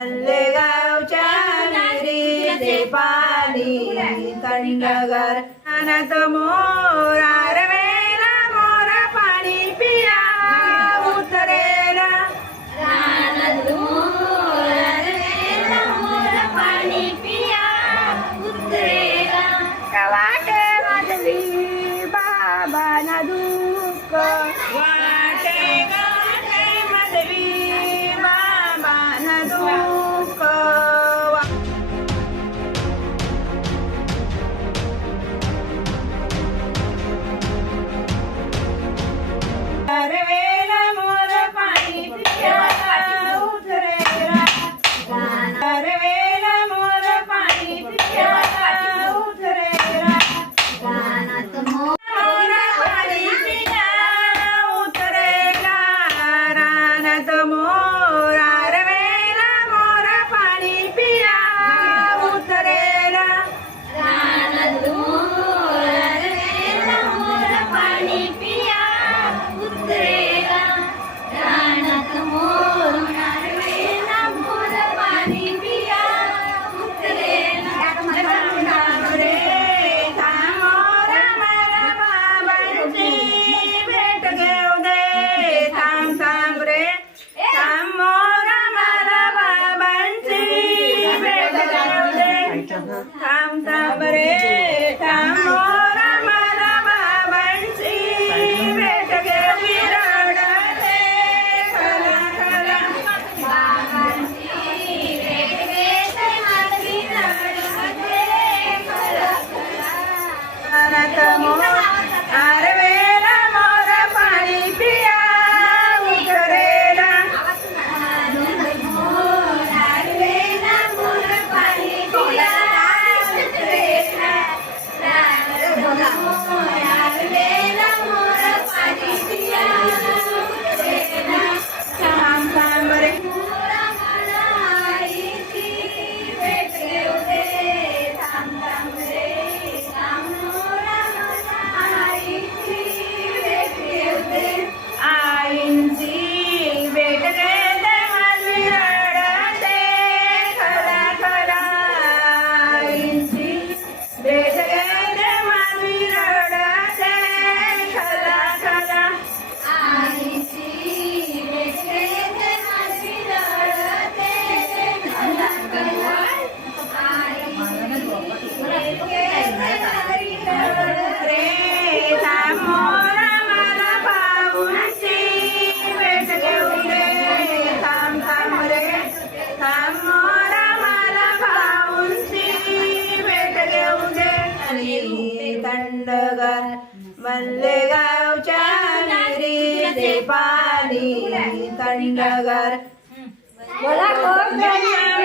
गावच्या नदीचे पाणी थंडगर अनत मोरा. थांब थांब रे थंडगार मल्ले गावच्या ते पाणी. थंडगर बोला कोकणावर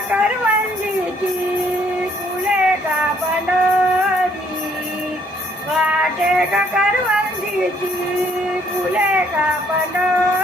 करवंदीची फुले का पंढरी? वाटे का करवंदीची फुले का पंढरी?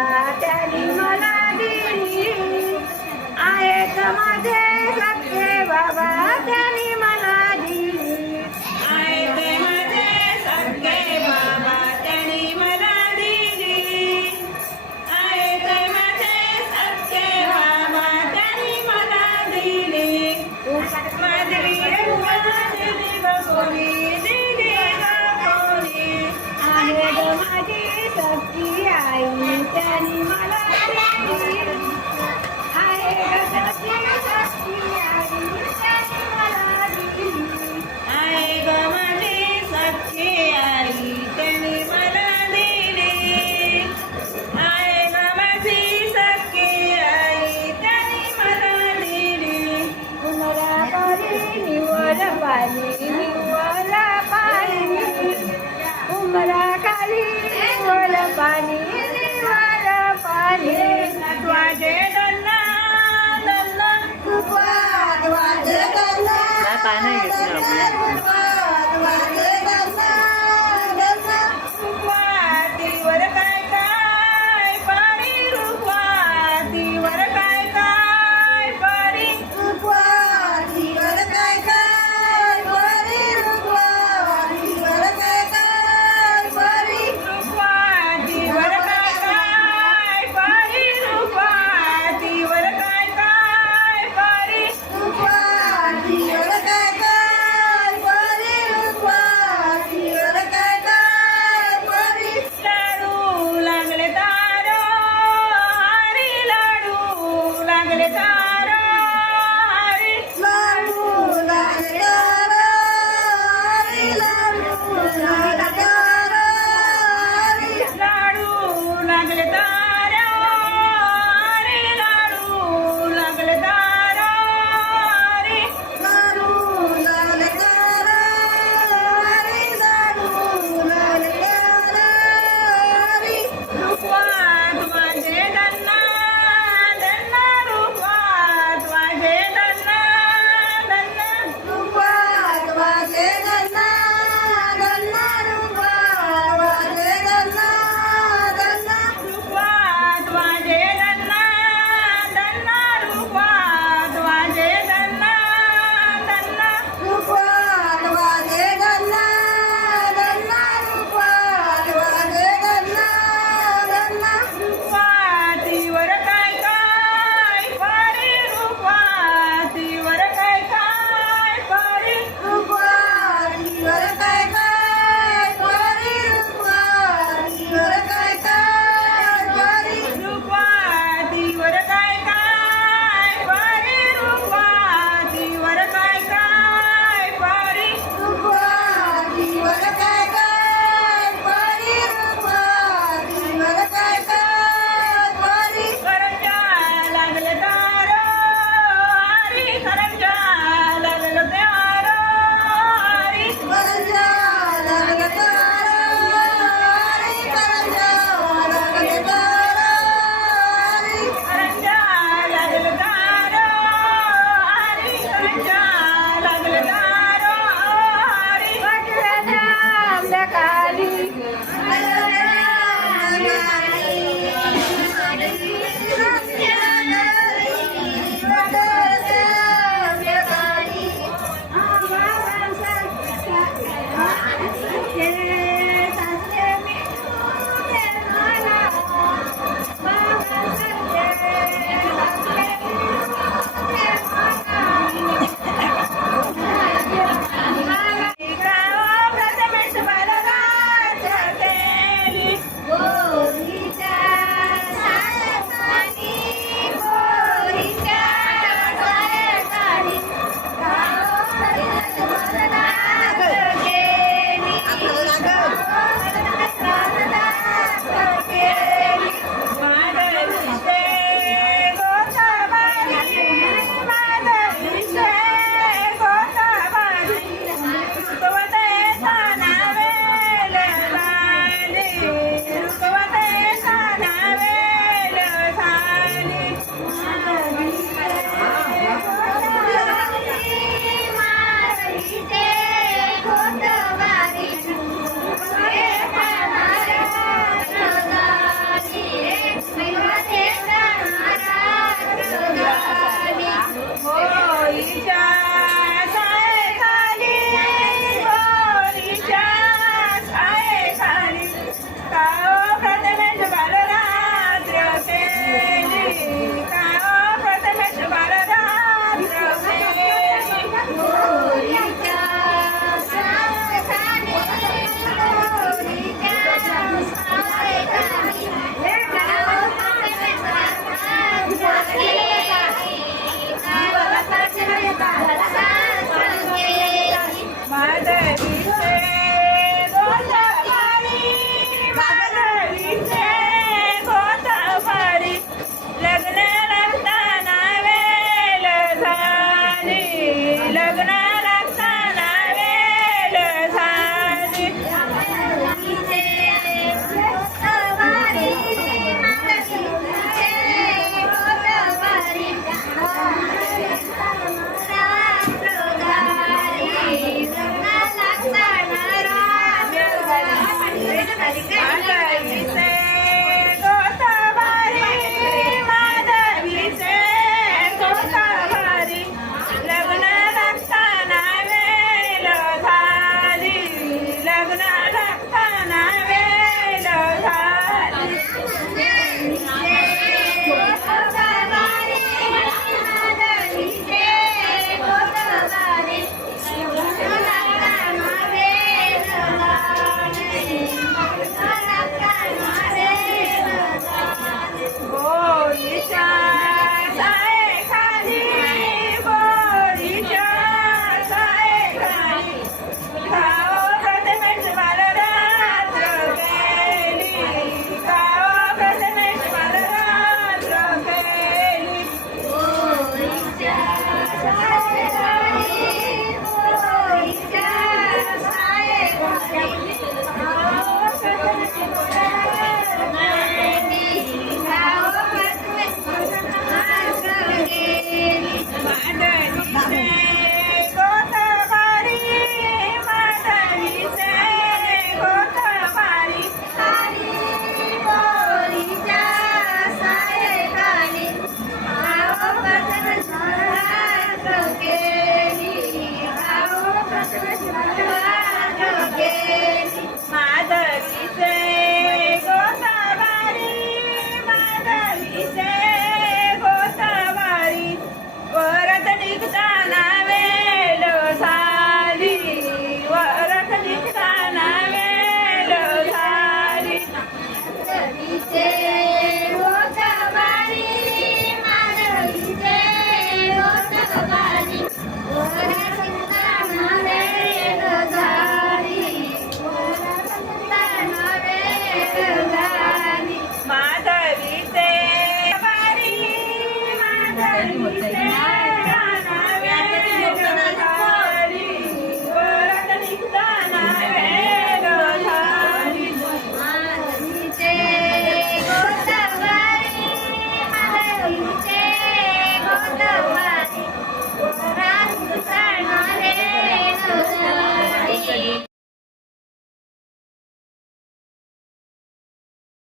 Ah, carinho.